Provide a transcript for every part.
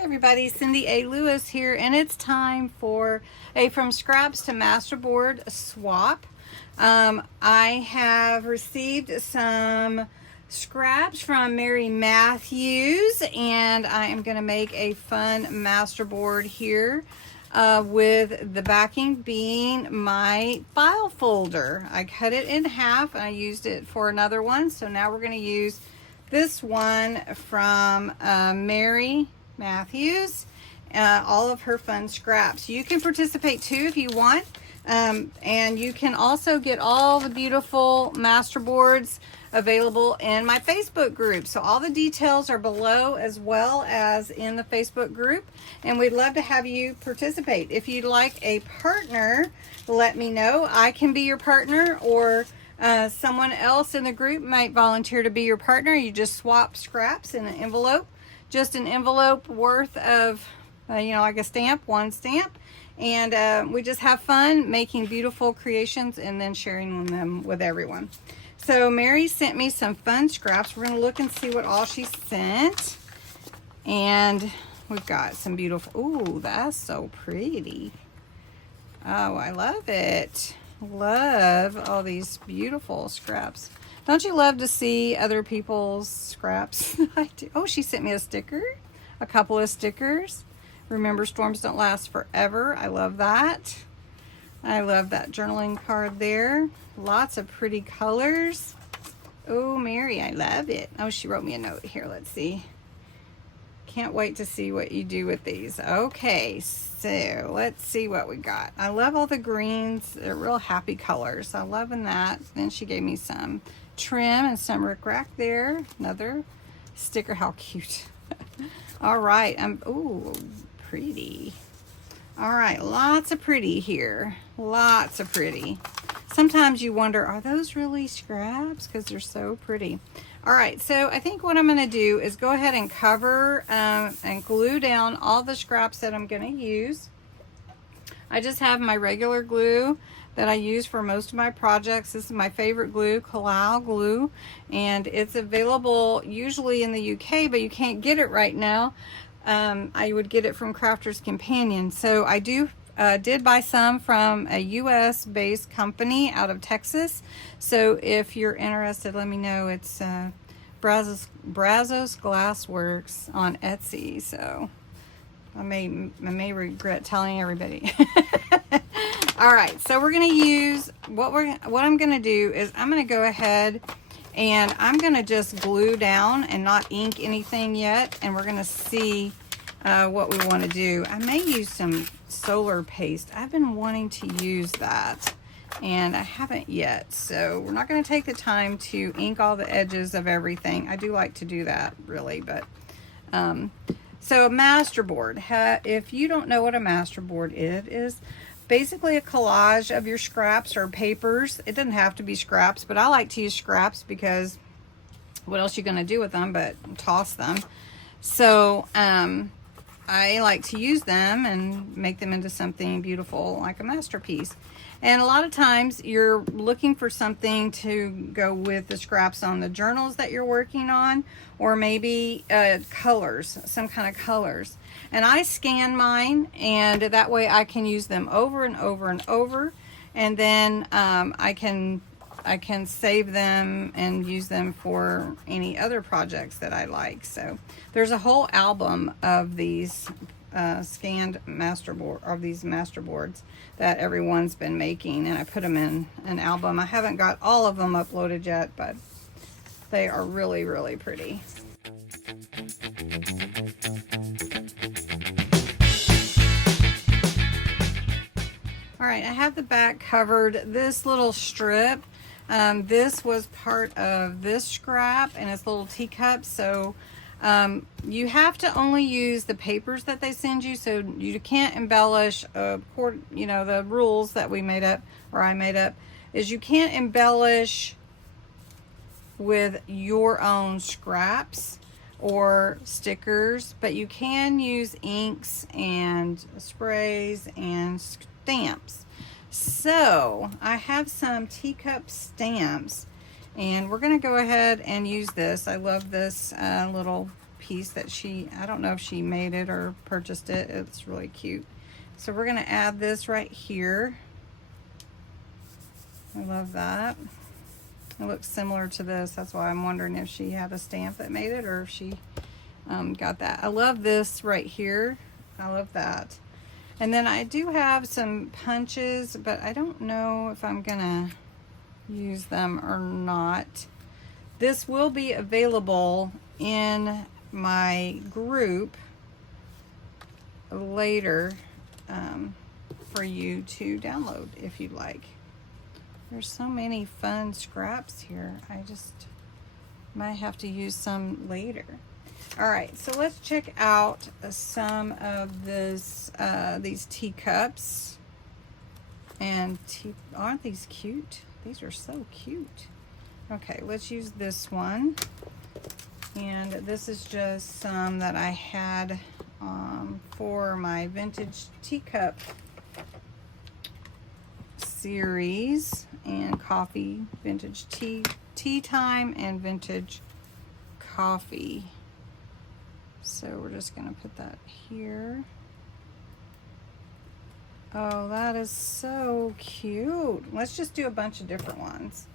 Hey everybody, Cindy A. Lewis here, and it's time for a From Scraps to Masterboard swap. I have received some scraps from Mary Matthews, and I am going to make a fun masterboard here with the backing being my file folder. I cut it in half and I used it for another one, so now we're going to use this one from Mary Matthews, all of her fun scraps. You can participate too if you want, and you can also get all the beautiful masterboards available in my Facebook group. So all the details are below as well as in the Facebook group, and we'd love to have you participate. If you'd like a partner, let me know. I can be your partner, or someone else in the group might volunteer to be your partner. You just swap scraps in an envelope. Just an envelope worth of, like a stamp, one stamp. And we just have fun making beautiful creations and then sharing them with everyone. So Mary sent me some fun scraps. We're going to look and see what all she sent. And we've got some beautiful, ooh, that's so pretty. Oh, I love it. Love all these beautiful scraps. Don't you love to see other people's scraps? I do. Oh, she sent me a sticker, a couple of stickers. Remember, storms don't last forever. I love that. I love that journaling card there. Lots of pretty colors. Oh, Mary, I love it. Oh, she wrote me a note here. Let's see. Can't wait to see what you do with these. Okay, so let's see what we got. I love all the greens. They're real happy colors. I'm loving that. Then she gave me some trim and some rickrack there. Another sticker. How cute. All right. Ooh, pretty. All right, lots of pretty here. Lots of pretty. Sometimes you wonder, are those really scraps? Because they're so pretty. All right, so I think what I'm going to do is go ahead and cover and glue down all the scraps that I'm going to use. I just have my regular glue that I use for most of my projects. This is my favorite glue, Collal glue, and it's available usually in the UK, but you can't get it right now. I would get it from Crafter's Companion. So I did buy some from a US based company out of Texas. So if you're interested, let me know. It's Brazos Glassworks on Etsy. So I may regret telling everybody. All right, so we're gonna use what I'm gonna do is I'm gonna go ahead and I'm gonna just glue down and not ink anything yet, and we're gonna see what we want to do. I may use some solar paste. I've been wanting to use that and I haven't yet, so we're not going to take the time to ink all the edges of everything. I do like to do that, really, but so a masterboard, if you don't know what a masterboard is basically a collage of your scraps or papers. It doesn't have to be scraps, but I like to use scraps because what else are you going to do with them but toss them? So I like to use them and make them into something beautiful like a masterpiece. And a lot of times you're looking for something to go with the scraps on the journals that you're working on, or maybe colors, some kind of colors. And I scan mine, and that way I can use them over and over and over, and then I can save them and use them for any other projects that I like. So there's a whole album of these scanned masterboards that everyone's been making, and I put them in an album. I haven't got all of them uploaded yet, but they are really, really pretty. All right, I have the back covered. This little strip, this was part of this scrap and it's little teacups. So you have to only use the papers that they send you. So you can't embellish, the rules that we made up, or I made up, is you can't embellish with your own scraps or stickers, but you can use inks and sprays and stamps. So I have some teacup stamps, and we're going to go ahead and use this. I love this little piece that I don't know if she made it or purchased it. It's really cute. So we're gonna add this right here. I love that. It looks similar to this. That's why I'm wondering if she had a stamp that made it or if she got that. I love this right here. I love that. And then I do have some punches, but I don't know if I'm gonna use them or not. This will be available in my group later for you to download if you'd like. There's so many fun scraps here. I just might have to use some later. All right, so let's check out some of these teacups. And aren't these cute? These are so cute. Okay, let's use this one. And this is just some that I had for my vintage teacup series and coffee, vintage tea time and vintage coffee. So we're just gonna put that here. Oh, that is so cute. Let's just do a bunch of different ones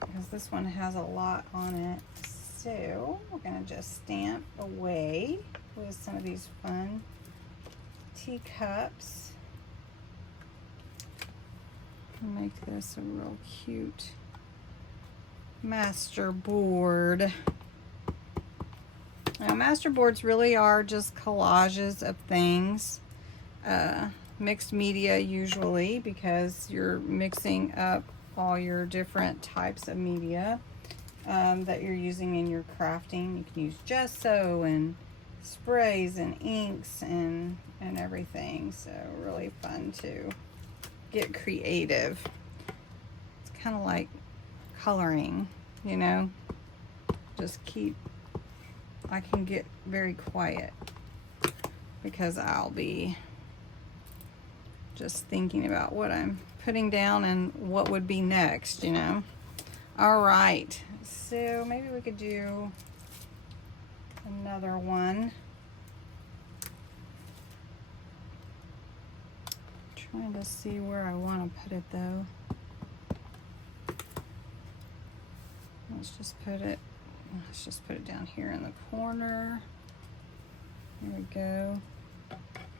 because this one has a lot on it. So we're gonna just stamp away with some of these fun teacups. Make this a real cute Masterboard. Now, Masterboards really are just collages of things, mixed media usually, because you're mixing up all your different types of media that you're using in your crafting. You can use gesso and sprays and inks and everything. So really fun to get creative. It's kind of like coloring, you know, just I can get very quiet because I'll be just thinking about what I'm putting down and what would be next, you know. All right, so maybe we could do another one. Trying to see where I want to put it though. Let's just put it down here in the corner. There we go.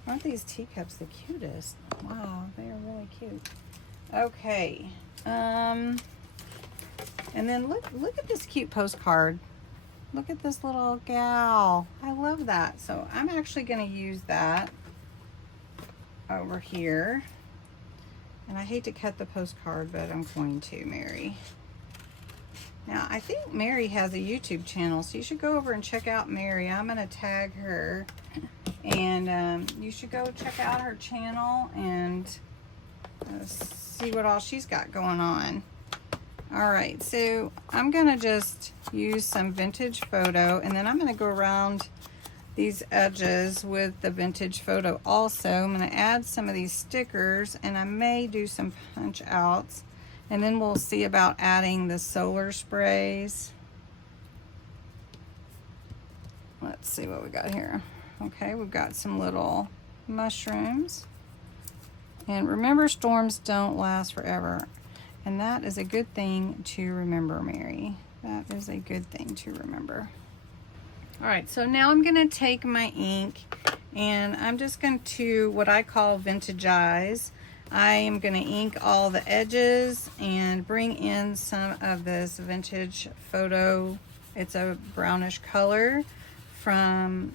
Aren't these teacups the cutest? Wow, they are really cute. Okay. And then look at this cute postcard. Look at this little gal. I love that. So I'm actually going to use that over here. And I hate to cut the postcard, but I'm going to, Mary. Now, I think Mary has a YouTube channel, so you should go over and check out Mary. I'm going to tag her, and you should go check out her channel and see what all she's got going on. All right, so I'm going to just use some vintage photo, and then I'm going to go around these edges with the vintage photo also. I'm going to add some of these stickers, and I may do some punch outs. And then we'll see about adding the solar sprays. Let's see what we got here. Okay, we've got some little mushrooms. And remember, storms don't last forever. And that is a good thing to remember, Mary. That is a good thing to remember. All right, so now I'm gonna take my ink and I'm just going to what I call vintage-ize. I am going to ink all the edges and bring in some of this vintage photo. It's a brownish color from,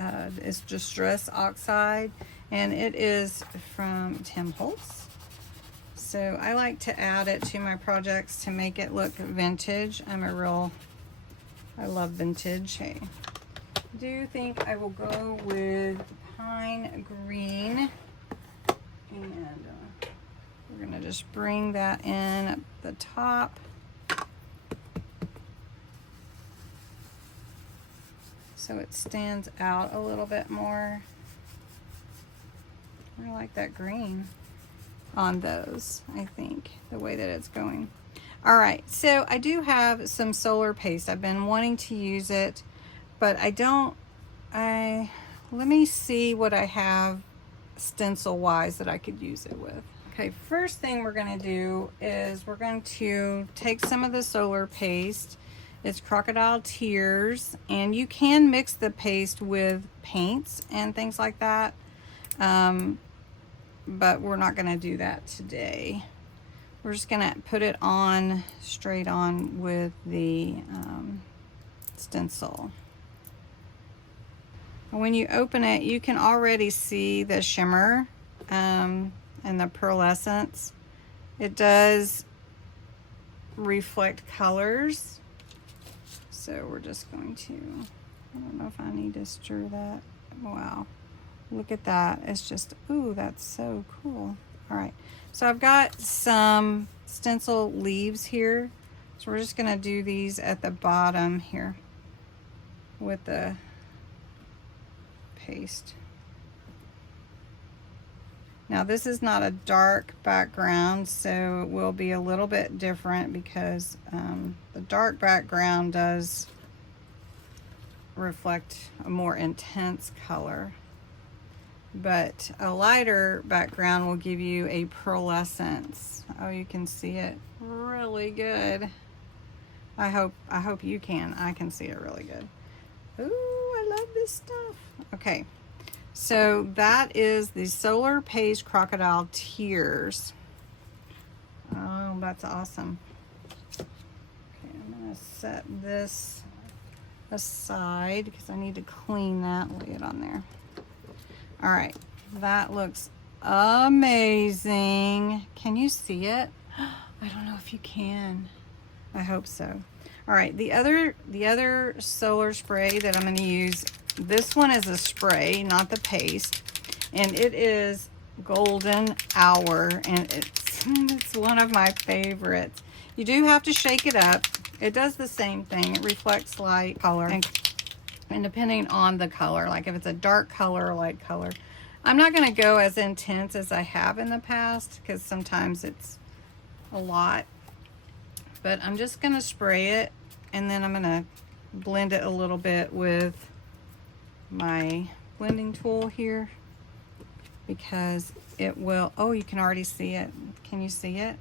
it's Distress Oxide, and it is from Tim Holtz. So I like to add it to my projects to make it look vintage. I love vintage. Hey, I do think I will go with pine green. And we're going to just bring that in at the top. So it stands out a little bit more. I like that green on those, I think, the way that it's going. All right, so I do have some solar paste. I've been wanting to use it but let me see what I have stencil wise that I could use it with. Okay, first thing we're going to do is we're going to take some of the solar paste. It's Crocodile Tears, and you can mix the paste with paints and things like that, but we're not going to do that today. We're just going to put it on straight on with the stencil. When you open it, you can already see the shimmer and the pearlescence. It does reflect colors. So we're just going to, I don't know if I need to stir that. Wow, look at that. It's just, ooh, that's so cool. All right, so I've got some stencil leaves here. So we're just gonna do these at the bottom here with the paste. Now this is not a dark background, so it will be a little bit different because the dark background does reflect a more intense color, but a lighter background will give you a pearlescence. Oh, you can see it really good. I hope you can. I can see it really good. Ooh, I love this stuff. Okay. So that is the Solar Paste Crocodile Tears. Oh, that's awesome. Okay, I'm gonna set this aside because I need to clean that, lay it on there. All right, that looks amazing. Can you see it? I don't know if you can. I hope so. All right, the other solar spray that I'm gonna use, this one is a spray, not the paste, and it is Golden Hour, and it's one of my favorites. You do have to shake it up. It does the same thing. It reflects light, color, and depending on the color, like if it's a dark color or light color. I'm not going to go as intense as I have in the past because sometimes it's a lot, but I'm just going to spray it, and then I'm going to blend it a little bit with my blending tool here because it will, oh, you can already see it. Can you see it?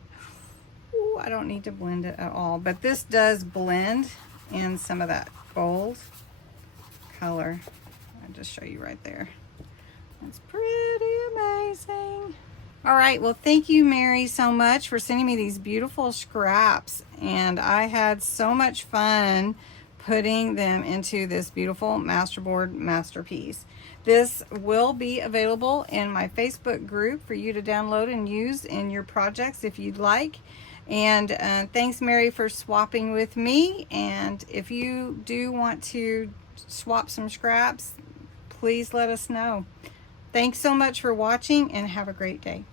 Ooh, I don't need to blend it at all, but this does blend in some of that gold color. I'll just show you right there. It's pretty amazing. All right, well, thank you, Mary, so much for sending me these beautiful scraps, and I had so much fun putting them into this beautiful Masterboard masterpiece. This will be available in my Facebook group for you to download and use in your projects if you'd like. And thanks, Mary, for swapping with me. And if you do want to swap some scraps, please let us know. Thanks so much for watching, and have a great day.